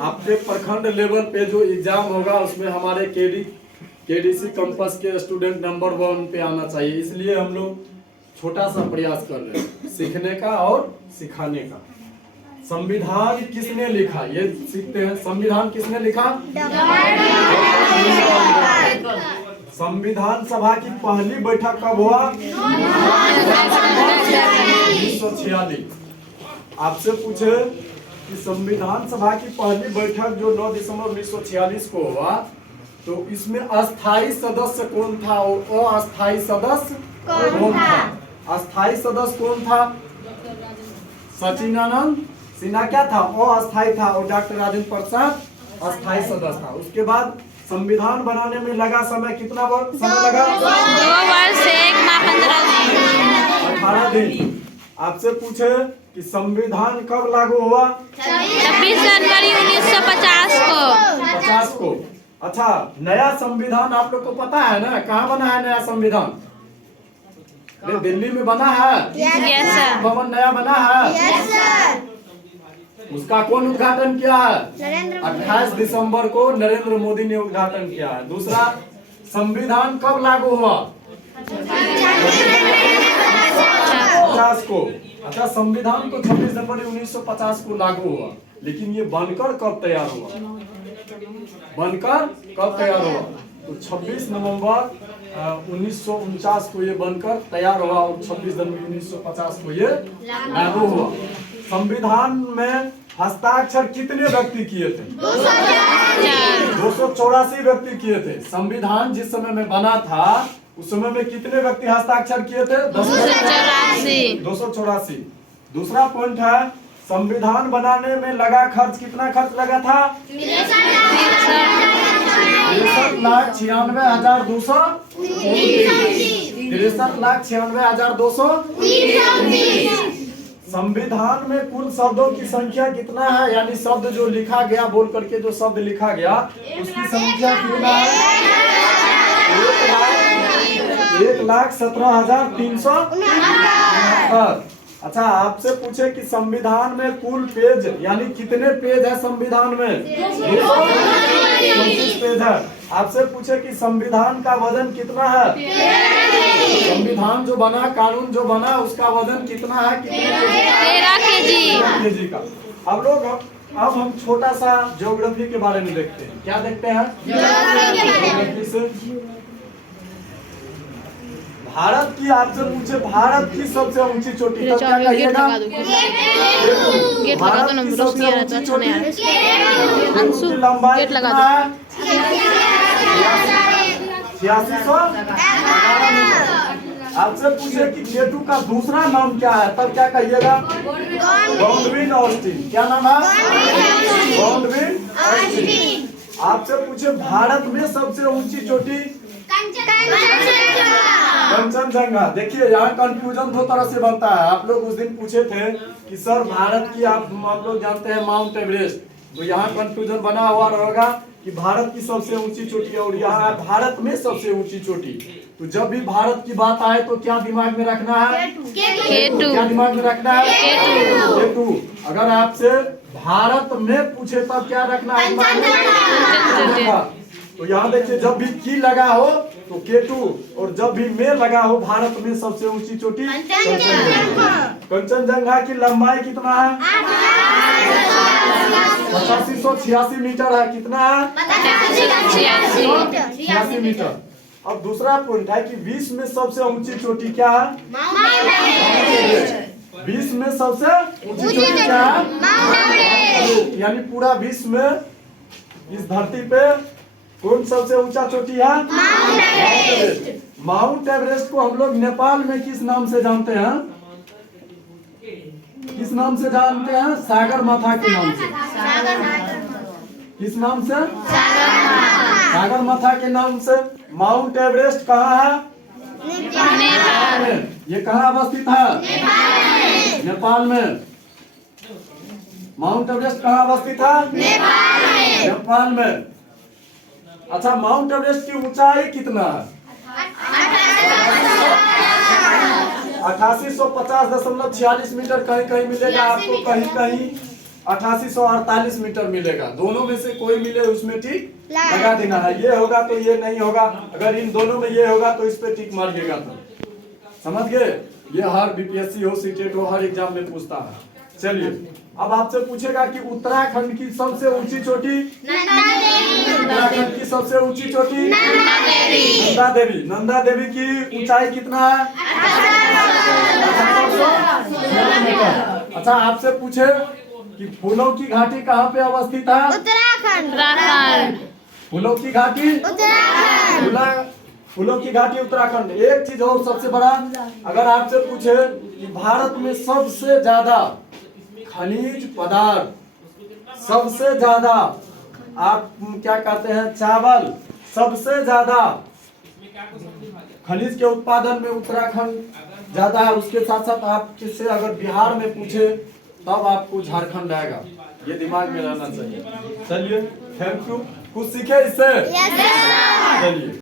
आपके प्रखंड लेवल पे जो एग्जाम होगा उसमें हमारे केडीसी कैंपस के स्टूडेंट नंबर 1 पे आना चाहिए। इसलिए हम लोग छोटा सा प्रयास कर रहे हैं सीखने का और सिखाने का। संविधान किसने लिखा, ये सीखते हैं। संविधान किसने लिखा? संविधान सभा की पहली बैठक कब हुआ? 1946। आपसे पूछे कि संविधान सभा की पहली बैठक जो 9 दिसंबर 1946 को हुआ, तो इसमें अस्थाई सदस्य कौन था और अस्थाई सदस्य कौन था? अस्थाई सदस्य कौन था? सचिदानंद सिन्हा क्या था? अस्थाई था। और डॉक्टर राजेंद्र प्रसाद अस्थाई सदस्य था। उसके बाद संविधान बनाने में लगा समय कितना समय लगा? 2 वर्ष 1 माह 15 दिन। 18 दिन। आपसे पूछे कि संविधान कब लागू हुआ? 26 जनवरी 1950 को। 50 को। अच्छा, नया संविधान आप लोग को पता है ना? कहाँ बना है नया संविधान? दिल्ली में बना है। Yes sir. भवन नया बना है। उसका कौन उद्घाटन किया है? 28 दिसंबर को नरेंद्र मोदी ने उद्घाटन किया है। दूसरा, संविधान कब लागू हुआ? 50 को। अच्छा, संविधान तो 26 जनवरी 1950 को लागू हुआ, लेकिन ये बनकर कब तैयार हुआ? बनकर कब तैयार हुआ? तो 26 नवंबर 1949 को ये बनकर तैयार हुआ और 26 जनवरी 1950 को ये लागू हुआ। संविधान में हस्ताक्षर कितने व्यक्ति किए थे? 284 व्यक्ति किए थे। संविधान जिस समय में बना था उस समय में कितने व्यक्ति हस्ताक्षर किए थे? 284। दूसरा पॉइंट है, संविधान बनाने में लगा खर्च, कितना खर्च लगा था? 63,96,200। 63,96,200। संविधान में कुल शब्दों की संख्या कितना है? यानी शब्द जो लिखा गया, बोल करके जो शब्द लिखा गया उसकी संख्या कितना है? 1,17,369। अच्छा, आपसे पूछे कि संविधान में कुल पेज यानी कितने पेज है संविधान में? 234 पेज है। आपसे पूछे कि संविधान का वजन कितना है? संविधान जो बना, कानून जो बना, उसका वजन कितना है? 13 केजी का। अब हम छोटा सा ज्योग्राफी के बारे में देखते हैं। क्या देखते हैं? ज्योग्राफी से भारत की, आपसे पूछे भारत की सबसे ऊंची चोटी, तब क्या कहिएगा? भारत की सबसे ऊंची चोटी की लंबाई कितना है? 8611 मीटर। आपसे पूछे कि केटू का दूसरा नाम क्या है, तब क्या कहिएगा? Godwin Austen. क्या नाम है? Godwin Austen. आपसे पूछे भारत में सबसे ऊंची चोटी? कंचनजंगा। देखिए, यहाँ कंफ्यूजन दो तरह से बनता है। आप लोग उस दिन पूछे थे कि सर भारत की, आप लोग जानते हैं माउंट एवरेस्ट, तो यहाँ कंफ्यूजन बना हुआ रहेगा कि भारत की सबसे ऊंची चोटी और यहाँ भारत में सबसे ऊंची चोटी। तो जब भी भारत की बात आए तो क्या दिमाग में रखना है? केटू। क्या दिमाग में रखना है? केटू। अगर आपसे भारत में पूछे तब क्या रखना है? तो यहाँ देखिए, जब भी की लगा हो तो केटू, और जब भी में लगा हो भारत में सबसे ऊंची चोटी कंचनजंगा की लंबाई कितना है? 8586 मीटर है। कितना है? 86 मीटर। अब दूसरा पॉइंट है कि विश्व में सबसे ऊंची चोटी क्या है? विश्व में सबसे ऊंची चोटी क्या है? यानी पूरा विश्व में इस धरती पे कौन सबसे ऊंचा चोटी है? Mount Everest. माउंट एवरेस्ट को हम लोग नेपाल में किस नाम से जानते हैं? किस नाम से जानते हैं? सागरमाथा के नाम से। किस नाम से? सागरमाथा के नाम से। माउंट एवरेस्ट कहाँ है? नेपाल में। ये कहाँ अवस्थित है? नेपाल में। माउंट एवरेस्ट कहाँ अवस्थित है? नेपाल में। अच्छा, माउंट एवरेस्ट की ऊंचाई कितना है? 8850.46 मीटर। कहीं कहीं मिलेगा आपको, कहीं कहीं 8848 मीटर मिलेगा। दोनों में से कोई मिले उसमें टिक लगा देना है। ये होगा तो ये नहीं होगा, अगर इन दोनों में ये होगा तो इस पे टिक मारिएगा। तो समझ गए? ये हर बीपीएससी हो, सीटेट हो, हर एग्जाम में पूछता है। चलिए अब आपसे पूछेगा कि उत्तराखंड की सबसे ऊंची चोटी, उत्तराखंड की सबसे ऊंची चोटी नंदा देवी। नंदा देवी की ऊंचाई कितना है? 1800 मीटर। अच्छा आपसे पूछे कि फूलों की घाटी कहाँ पे अवस्थित है? उत्तराखंड। फूलों की घाटी फूलों की घाटी उत्तराखंड। एक चीज और सबसे बड़ा, अगर आपसे पूछे कि भारत में सबसे ज्यादा खनिज पदार्थ, सबसे ज्यादा आप क्या कहते हैं, चावल, सबसे ज्यादा खनिज के उत्पादन में उत्तराखंड ज्यादा है। उसके साथ साथ आप किससे अगर बिहार में पूछे तब आपको झारखंड आएगा। ये दिमाग में रहना चाहिए। चलिए थैंक यू। कुछ सीखे इससे? चलिए।